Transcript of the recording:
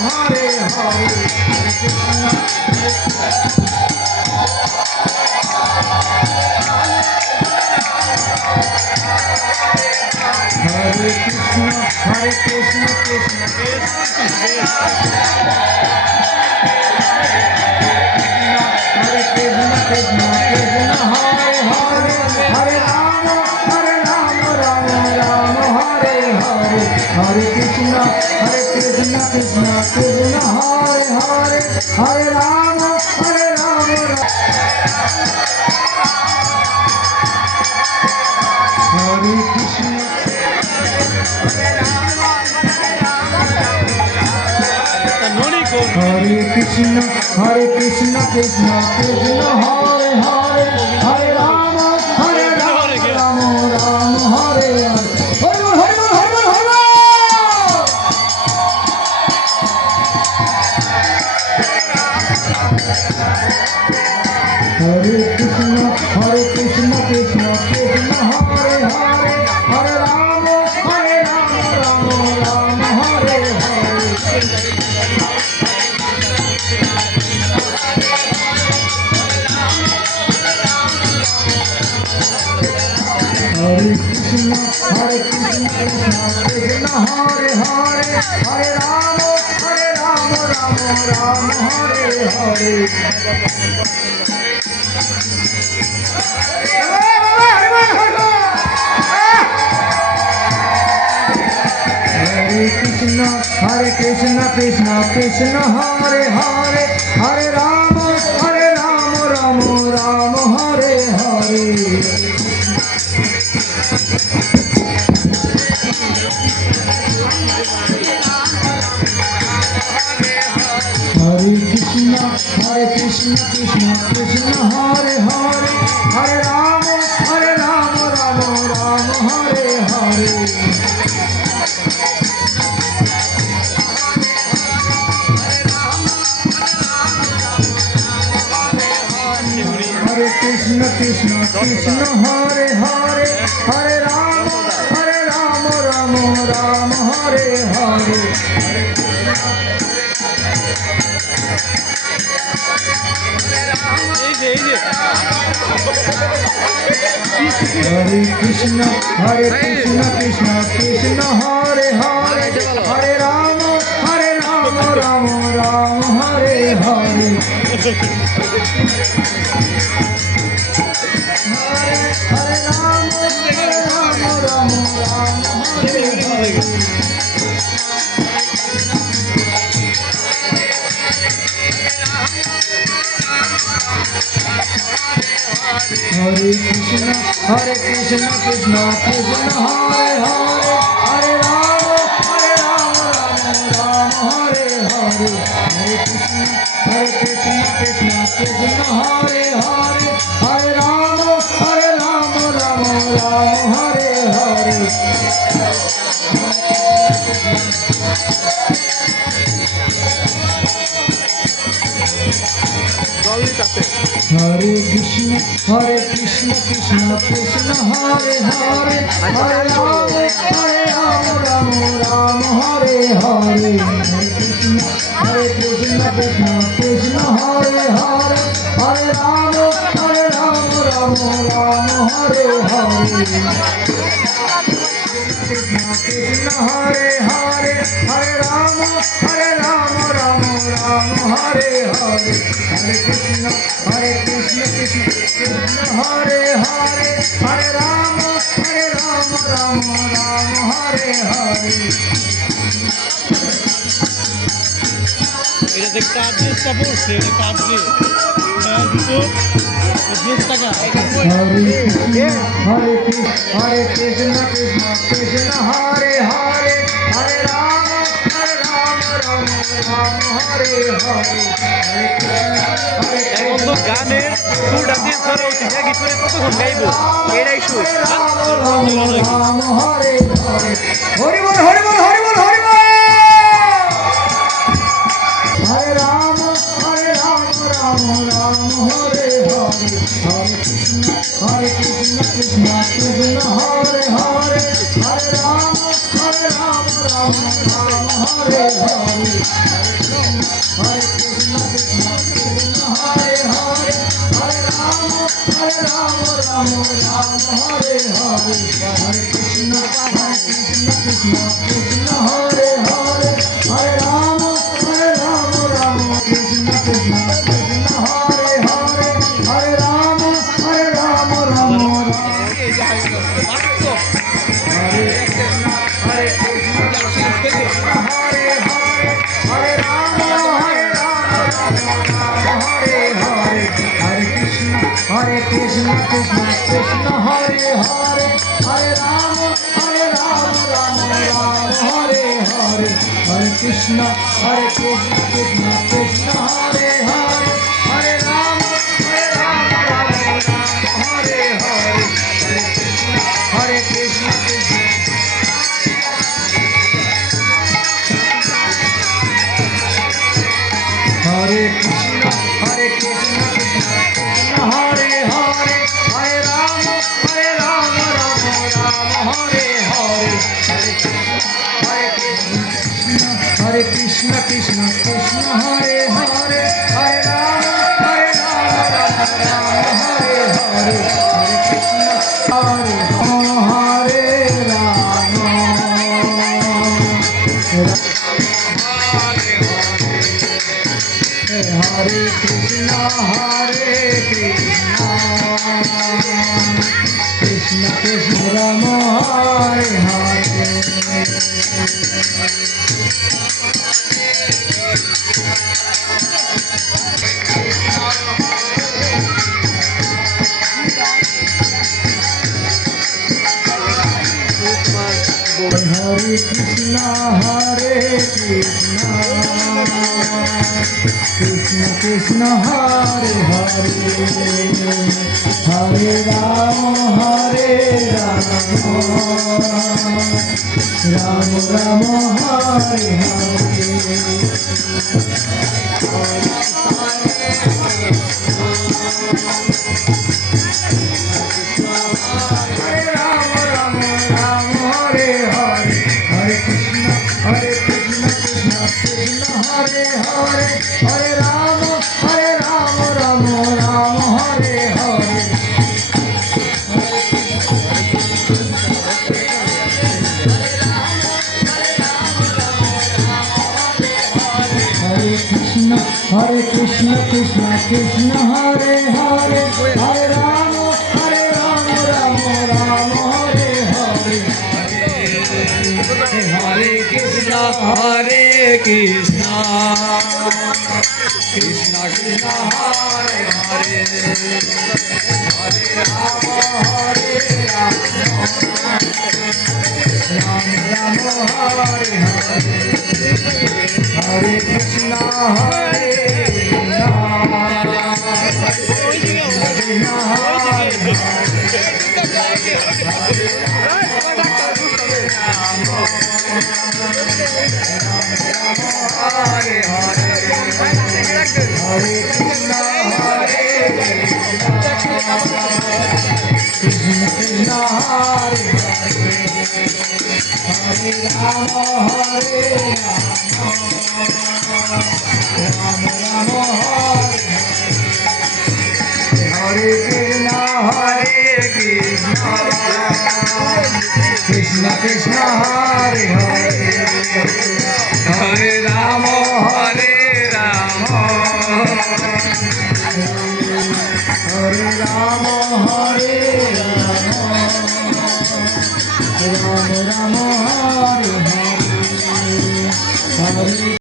Hare Hare Krishna Hare Krishna Krishna Hare Krishna Krishna Krishna Hare Hare Hare Rama Rama Rama Hare Hare Hare Krishna Krishna Krishna Hare Hare Hare Rama Hare Krishna Hare Krishna Krishna Krishna Hare Hare Hare Rama Rama Rama Hare Hare Hare Krishna Krishna Krishna Hare Hare Hare Rama Rama Rama Hare Hare Hare Krishna Krishna Krishna Hare Hare Hare Rama Rama Rama Hare Hare Hare Krishna Krishna Krishna Hare Hare Hare Rama Rama Rama Hare Hare Hare Krishna Krishna Krishna Hare Hare Hare Rama Rama Rama Hare Hare Hare Krishna Krishna Krishna Hare Hare Hare Rama Rama Rama Hare Hare Hare Krishna Krishna Krishna Hare Hare Hare Rama Rama Rama Hare Hare Hare Rama Rama Rama Hare Hare Hare Krishna Krishna Krishna Hare Hare Hare Rama Rama Hare Hare Hare Krishna Krishna Krishna Hare Hare Hare Rama Rama Hare Hare Hare Krishna Krishna Krishna Hare Hare Hare Rama Rama Rama Hare Hare Hare Krishna Krishna Krishna Hare Hare Hare Rama Rama Rama Hare Hare Krishna Hare Hare Hare Rama Rama Rama Hare Hare Hare Krishna Krishna Hare Hare Hare Rama Rama Rama Hare Hare এটা যে কার্ডটা পড়ছে এটা card দিয়ে Hare Krishna Krishna Hare Hare Hare Rama Rama Rama Hare Hare এখন তো গানের সুরটা দিয়ে ধরে উঠি কি করে কতক্ষণ গাইবো এটাই সুর Rama Hare Hare Hare Bol Hare Bol Hare Bol Hare Bol Hare Rama Rama Rama Hare Hare Hare Krishna Krishna Hare Hare Hare Rama Rama Hare Hare, Hare Krishna Krishna Krishna Hare Hare, Hare Rama Rama Hare Hare, Hare Krishna Krishna Krishna Hare Hare, Hare Rama Rama Krishna Krishna Krishna Hare Hare, Hare Rama Rama Hare Hare Krishna Krishna Krishna Hare Hare, Hare Rama Rama Hare Hare, Hare Krishna Krishna Krishna Hare Hare, Hare Rama Hare Hare, Hare Krishna Krishna Hare Krishna Krishna Krishna Hare Hare, Hare Rama Rama Hare Hare, Hare Krishna Krishna Krishna Hare Hare, Hare Rama Rama Hare Hare, Hare Krishna Hare Hare Krishna Krishna Krishna Rama Hare Hare, Hare Krishna Krishna Krishna Hare Hare, Hare Rama Rama Rama Hare Hare, Hare Krishna Krishna Krishna Hare Hare, Hare Rama Rama Hare Hare, Hare Krishna Krishna Krishna Hare Hare, Hare Rama Rama Hare Hare, Hare Krishna Krishna Krishna Hare Hare, Hare Rama Rama Hare Hare, Hare Krishna Krishna Krishna Hare Hare, Hare Rama Hare Rama, Hare Rama Hare Rama, Rama Rama Hare Hare, Hare